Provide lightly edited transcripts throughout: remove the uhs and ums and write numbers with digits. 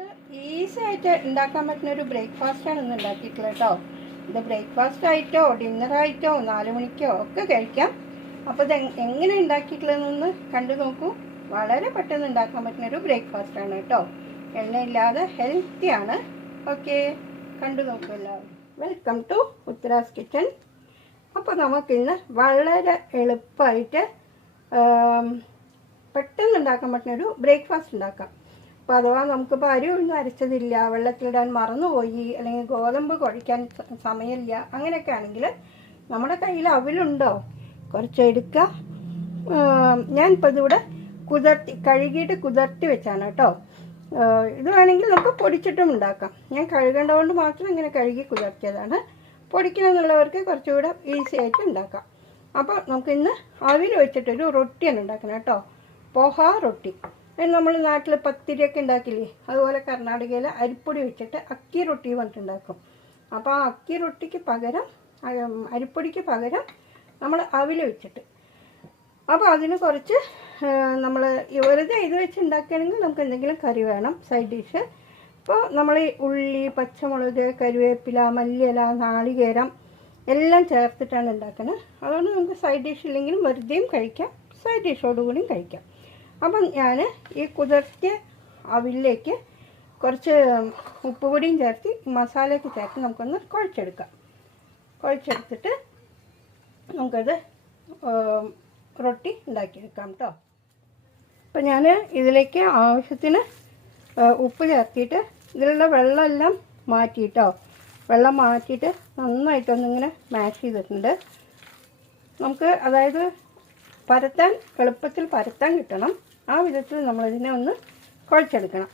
നമുക്ക് ഈസി ആയിട്ട് ഉണ്ടാക്കാൻ പറ്റുന്ന ഒരു ബ്രേക്ക്ഫാസ്റ്റാണ് ഇന്ന് ഉണ്ടാക്കിയിട്ടുള്ളത് കേട്ടോ. ഇത് ബ്രേക്ക്ഫാസ്റ്റ് ആയിട്ടോ ഡിന്നറായിട്ടോ 4 മണിക്കോ ഒക്കെ കഴിക്കാം. അപ്പോൾ ഇത് എങ്ങനെ ഉണ്ടാക്കിയിട്ടുള്ളതെന്ന് കണ്ടു നോക്കൂ. വളരെ പെട്ടെന്ന് ഉണ്ടാക്കാൻ പറ്റുന്ന ഒരു ബ്രേക്ക്ഫാസ്റ്റാണ് കേട്ടോ. എണ്ണയില്ലാതെ ഹെൽത്തിയാണ്. ഓക്കെ, കണ്ടു നോക്കൂ എല്ലാവരും. Welcome to Uttara's kitchen. അപ്പോൾ നമുക്കിന്ന് വളരെ എളുപ്പമായിട്ട് പെട്ടെന്ന് ഉണ്ടാക്കാൻ പറ്റുന്ന ഒരു ബ്രേക്ക്ഫാസ്റ്റ് ഉണ്ടാക്കാം. അപ്പോൾ അഥവാ നമുക്കിപ്പോൾ അരി ഒന്നും അരച്ചതില്ല, വെള്ളത്തിലിടാൻ മറന്നുപോയി, അല്ലെങ്കിൽ ഗോതമ്പ് കുഴയ്ക്കാൻ സമയമില്ല, അങ്ങനെയൊക്കെ ആണെങ്കിൽ നമ്മുടെ കയ്യിൽ അവിലുണ്ടോ കുറച്ച് എടുക്കുക. ഞാനിപ്പോൾ ഇതിവിടെ കഴുകിയിട്ട് കുതിർത്തി വെച്ചാണ് കേട്ടോ. ഇത് വേണമെങ്കിൽ നമുക്ക് പൊടിച്ചിട്ടും ഉണ്ടാക്കാം. ഞാൻ കഴുകേണ്ടതുകൊണ്ട് മാത്രം ഇങ്ങനെ കഴുകി കുതിർത്തിയതാണ്. പൊടിക്കണമെന്നുള്ളവർക്ക് കുറച്ചുകൂടെ ഈസി ആയിട്ട് ഉണ്ടാക്കാം. അപ്പോൾ നമുക്കിന്ന് അവിൽ വെച്ചിട്ടൊരു റൊട്ടിയാണ് ഉണ്ടാക്കണം കേട്ടോ. പോഹ റൊട്ടി. നമ്മൾ നാട്ടിൽ പത്തിരിയൊക്കെ ഉണ്ടാക്കില്ലേ, അതുപോലെ കർണാടകയിൽ അരിപ്പൊടി വെച്ചിട്ട് അക്കി റൊട്ടി പറഞ്ഞിട്ടുണ്ടാക്കും. അപ്പോൾ ആ അക്കി റൊട്ടിക്ക് പകരം, അരിപ്പൊടിക്ക് പകരം നമ്മൾ അവിൽ വെച്ചിട്ട്, അപ്പോൾ അതിന് കുറച്ച് നമ്മൾ വെറുതെ ഇത് വെച്ച് ഉണ്ടാക്കുകയാണെങ്കിൽ നമുക്ക് എന്തെങ്കിലും കറി വേണം, സൈഡ് ഡിഷ്. അപ്പോൾ നമ്മൾ ഈ ഉള്ളി, പച്ചമുളക്, കറിവേപ്പില, മല്ലിയില, നാളികേരം എല്ലാം ചേർത്തിട്ടാണ് ഉണ്ടാക്കുന്നത്. അതുകൊണ്ട് നമുക്ക് സൈഡ് ഡിഷ് ഇല്ലെങ്കിലും വെറുതെയും കഴിക്കാം, സൈഡ് ഡിഷോടുകൂടിയും കഴിക്കാം. അപ്പം ഞാൻ ഈ കുതിർത്തിയ അവിലേക്ക് കുറച്ച് ഉപ്പുപൊടിയും ചേർത്ത് മസാലയൊക്കെ ചേർത്ത് നമുക്കൊന്ന് കുഴച്ചെടുക്കാം. കുഴച്ചെടുത്തിട്ട് നമുക്കത് റൊട്ടി ഉണ്ടാക്കിയെടുക്കാം കേട്ടോ. അപ്പം ഞാൻ ഇതിലേക്ക് ആവശ്യത്തിന് ഉപ്പ് ചേർത്തിട്ട് ഇതിലുള്ള വെള്ളമെല്ലാം മാറ്റിയിട്ടോ. വെള്ളം മാറ്റിയിട്ട് നന്നായിട്ടൊന്നിങ്ങനെ മാഷ് ചെയ്തിട്ടുണ്ട്. നമുക്ക് അതായത് പരത്താൻ എളുപ്പത്തിൽ പരത്താൻ കിട്ടണം. ആ വിധത്തിൽ നമ്മളിതിനെ ഒന്ന് കുഴച്ചെടുക്കണം.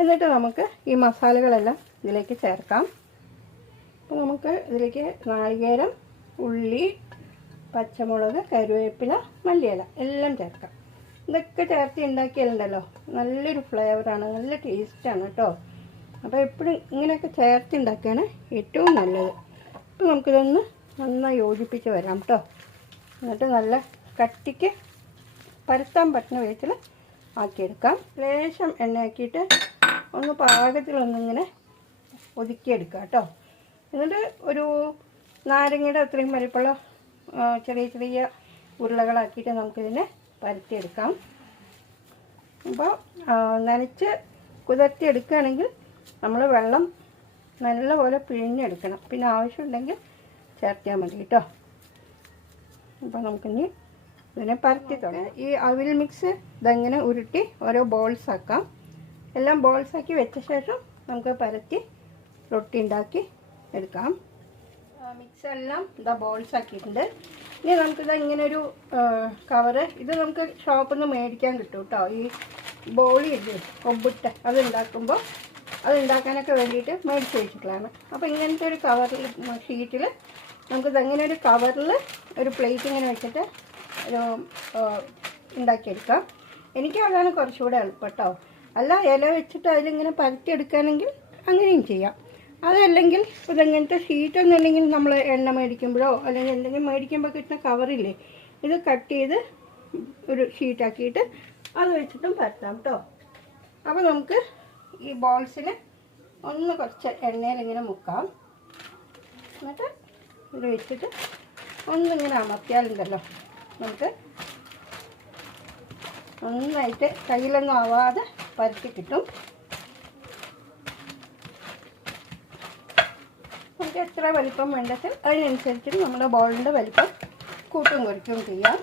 എന്നിട്ട് നമുക്ക് ഈ മസാലകളെല്ലാം ഇതിലേക്ക് ചേർക്കാം. അപ്പോൾ നമുക്ക് ഇതിലേക്ക് നാളികേരം, ഉള്ളി, പച്ചമുളക്, കറിവേപ്പില, മല്ലിയില എല്ലാം ചേർക്കാം. ഇതൊക്കെ ചേർത്ത് ഉണ്ടാക്കിയാലുണ്ടല്ലോ നല്ലൊരു ഫ്ലേവറാണ്, നല്ല ടേസ്റ്റാണ് കേട്ടോ. അപ്പോൾ എപ്പോഴും ഇങ്ങനെയൊക്കെ ചേർത്ത് ഉണ്ടാക്കുകയാണ് ഏറ്റവും നല്ലത്. അപ്പോൾ നമുക്കിതൊന്ന് നന്നായി യോജിപ്പിച്ച് വരാം കേട്ടോ. എന്നിട്ട് നല്ല കട്ടിക്ക് പരത്താൻ പറ്റുന്ന വിധത്തിൽ ആക്കിയെടുക്കാം. ലേശം എണ്ണയാക്കിയിട്ട് ഒന്ന് പാകത്തിലൊന്നിങ്ങനെ ഒതുക്കിയെടുക്കാം കേട്ടോ. എന്നിട്ട് ഒരു നാരങ്ങയുടെ അത്രയും വലിപ്പമുള്ള ചെറിയ ചെറിയ ഉരുളകളാക്കിയിട്ട് നമുക്കിതിനെ പരത്തിയെടുക്കാം. അപ്പോൾ നനച്ച് കുതിർത്തിയെടുക്കുകയാണെങ്കിൽ നമ്മൾ വെള്ളം നല്ലപോലെ പിഴിഞ്ഞെടുക്കണം. പിന്നെ ആവശ്യമുണ്ടെങ്കിൽ ചേർത്തിയാൽ മതി കേട്ടോ. അപ്പോൾ നമുക്കിനി ഇതിനെ പരത്തി തുടങ്ങാം. ഈ അവിൽ മിക്സ് ഇതെങ്ങനെ ഉരുട്ടി ഓരോ ബോൾസ് ആക്കാം. എല്ലാം ബോൾസാക്കി വെച്ച ശേഷം നമുക്ക് പരത്തി റൊട്ടി ഉണ്ടാക്കി എടുക്കാം. മിക്സ് എല്ലാം ഇതാ ബോൾസ് ആക്കിയിട്ടുണ്ട്. ഇനി നമുക്കിത് ഇങ്ങനൊരു കവറ്, ഇത് നമുക്ക് ഷോപ്പിൽ നിന്ന് മേടിക്കാൻ കിട്ടും കേട്ടോ. ഈ ബോളി ഇല്ലേ, കൊമ്പിട്ട് അതുണ്ടാക്കുമ്പോൾ അതുണ്ടാക്കാനൊക്കെ വേണ്ടിയിട്ട് മേടിച്ച് വെച്ചിട്ടുള്ളതാണ്. അപ്പോൾ ഇങ്ങനത്തെ ഒരു കവറിൽ ഷീറ്റിൽ നമുക്കിത് അങ്ങനെ ഒരു കവറിൽ ഒരു പ്ലേറ്റ് ഇങ്ങനെ വെച്ചിട്ട് ഒരു ഉണ്ടാക്കിയെടുക്കാം. എനിക്ക് അതാണ് കുറച്ചുകൂടെ എളുപ്പം കേട്ടോ. അല്ല ഇല വെച്ചിട്ട് അതിലിങ്ങനെ പരത്തിയെടുക്കുകയാണെങ്കിൽ അങ്ങനെയും ചെയ്യാം. അതല്ലെങ്കിൽ ഇതെങ്ങനത്തെ ഷീറ്റൊന്നും ഇല്ലെങ്കിൽ നമ്മൾ എണ്ണ മേടിക്കുമ്പോഴോ അല്ലെങ്കിൽ എന്തെങ്കിലും മേടിക്കുമ്പോൾ കിട്ടുന്ന കവറില്ലേ, ഇത് കട്ട് ചെയ്ത് ഒരു ഷീറ്റാക്കിയിട്ട് അത് വെച്ചിട്ടും പരത്താം കേട്ടോ. അപ്പോൾ നമുക്ക് ഈ ബോൾസിന് ഒന്ന് കുറച്ച് എണ്ണയിലിങ്ങനെ മുക്കാം. എന്നിട്ട് ഇത് വെച്ചിട്ട് ഒന്നിങ്ങനെ അമർത്തിയാലുണ്ടല്ലോ നമുക്ക് നന്നായിട്ട് കയ്യിലൊന്നും ആവാതെ പരത്തി കിട്ടും. നമുക്ക് എത്ര വലിപ്പം വേണ്ടത് അതിനനുസരിച്ച് നമ്മുടെ ബോളിൻ്റെ വലിപ്പം കൂട്ടും കുറയ്ക്കുകയും ചെയ്യാം.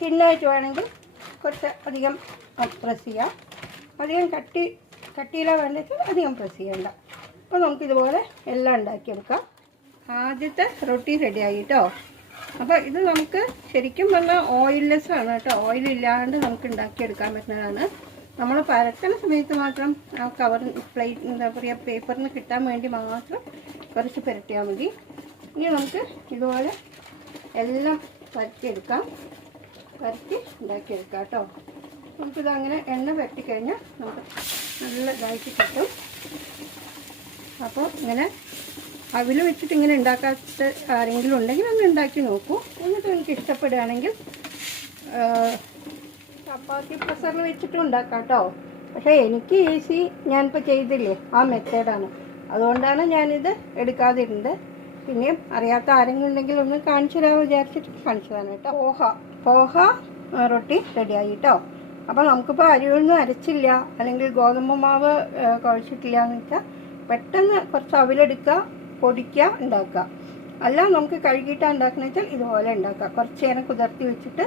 തിന്നായിട്ട് വേണമെങ്കിൽ കുറച്ച് അധികം പ്രസ് ചെയ്യാം. അധികം കട്ടിയില വേണ്ടത് അധികം പ്രസ് ചെയ്യണ്ട. അപ്പോൾ നമുക്കിതുപോലെ എല്ലാം ഉണ്ടാക്കിയെടുക്കാം. ആദ്യത്തെ റൊട്ടി റെഡിയായി കേട്ടോ. അപ്പോൾ ഇത് നമുക്ക് ശരിക്കും പറഞ്ഞാൽ ഓയിൽലെസ് ആണ് കേട്ടോ. ഓയിലില്ലാണ്ട് നമുക്ക് ഉണ്ടാക്കിയെടുക്കാൻ പറ്റുന്നതാണ്. നമ്മൾ പരത്തുന്ന സമയത്ത് മാത്രം ആ കവർ പ്ലേറ്റ് എന്താ പറയുക പേപ്പറിന് കിട്ടാൻ വേണ്ടി മാത്രം കുറച്ച് പുരട്ടിയാൽ മതി. ഇനി നമുക്ക് ഇതുപോലെ എല്ലാം പരത്തിയെടുക്കാം. പരത്തി ഉണ്ടാക്കിയെടുക്കാം കേട്ടോ. നമുക്കിതങ്ങനെ എണ്ണ പരത്തിക്കഴിഞ്ഞാൽ നമുക്ക് നല്ല ഇതായിട്ട് കിട്ടും. അപ്പോൾ ഇങ്ങനെ അവിൽ വെച്ചിട്ട് ഇങ്ങനെ ഉണ്ടാക്കാത്ത ആരെങ്കിലും ഉണ്ടെങ്കിൽ ഒന്ന് ഉണ്ടാക്കി നോക്കൂ. എന്നിട്ട് നിങ്ങൾക്ക് ഇഷ്ടപ്പെടുകയാണെങ്കിൽ ചപ്പാത്തി പ്രഷറിൽ വെച്ചിട്ടും ഉണ്ടാക്കാം കേട്ടോ. പക്ഷേ എനിക്ക് ഈസി ഞാനിപ്പോൾ ചെയ്തില്ലേ ആ മെത്തേഡാണ്, അതുകൊണ്ടാണ് ഞാനിത് എടുക്കാതിരുന്നത്. പിന്നെയും അറിയാത്ത ആരെങ്കിലും ഉണ്ടെങ്കിൽ ഒന്ന് കാണിച്ചു തരാമെന്ന് വിചാരിച്ചിട്ട് കാണിച്ചതാണ് കേട്ടോ. പോഹ റൊട്ടി റെഡിയായി കേട്ടോ. അപ്പോൾ നമുക്കിപ്പോൾ അരിയൊന്നും അരച്ചില്ല അല്ലെങ്കിൽ ഗോതമ്പ് മാവ് കുഴച്ചിട്ടില്ല എന്ന് വെച്ചാൽ പെട്ടെന്ന് കുറച്ച് അവിലെടുക്കുക, പൊടിക്കുക, ഉണ്ടാക്കുക. അല്ല നമുക്ക് കഴുകിയിട്ടാണ് ഉണ്ടാക്കുന്നത് വെച്ചാൽ ഇതുപോലെ ഉണ്ടാക്കുക. കുറച്ച് നേരം കുതിർത്തി വെച്ചിട്ട്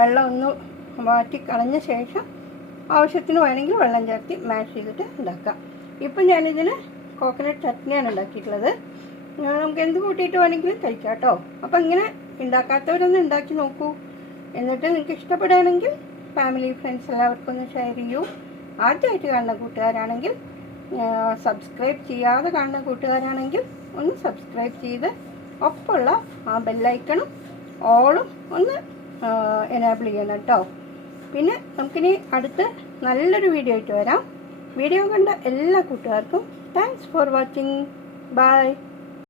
വെള്ളം ഒന്ന് മാറ്റി കളഞ്ഞ ശേഷം ആവശ്യത്തിന് വേണമെങ്കിൽ വെള്ളം ചേർത്ത് മാഷ് ചെയ്തിട്ട് ഉണ്ടാക്കാം. ഇപ്പം ഞാനിതിന് കോക്കനട്ട് ചട്നിയാണ് ഉണ്ടാക്കിയിട്ടുള്ളത്. നമുക്ക് എന്ത് കൂട്ടിയിട്ട് വേണമെങ്കിലും കഴിക്കാം കേട്ടോ. അപ്പം ഇങ്ങനെ ഉണ്ടാക്കാത്തവരൊന്ന് ഉണ്ടാക്കി നോക്കൂ. എന്നിട്ട് നിങ്ങൾക്ക് ഇഷ്ടപ്പെടുകയാണെങ്കിൽ ഫാമിലി ഫ്രണ്ട്സ് എല്ലാവർക്കും ഒന്ന് ഷെയർ ചെയ്യൂ. ആദ്യമായിട്ട് കാണുന്ന കൂട്ടുകാരാണെങ്കിൽ, സബ്സ്ക്രൈബ് ചെയ്യാതെ കാണുന്ന കൂട്ടുകാരാണെങ്കിൽ ഒന്ന് സബ്സ്ക്രൈബ് ചെയ്ത് ഒപ്പമുള്ള ആ ബെല്ലൈക്കണും ഓളും ഒന്ന് എനേബിൾ ചെയ്യണം കേട്ടോ. പിന്നെ നമുക്കിനി അടുത്ത് നല്ലൊരു വീഡിയോ ആയിട്ട് വരാം. വീഡിയോ കണ്ട എല്ലാ കൂട്ടുകാർക്കും താങ്ക്സ് ഫോർ വാച്ചിങ്. ബൈ.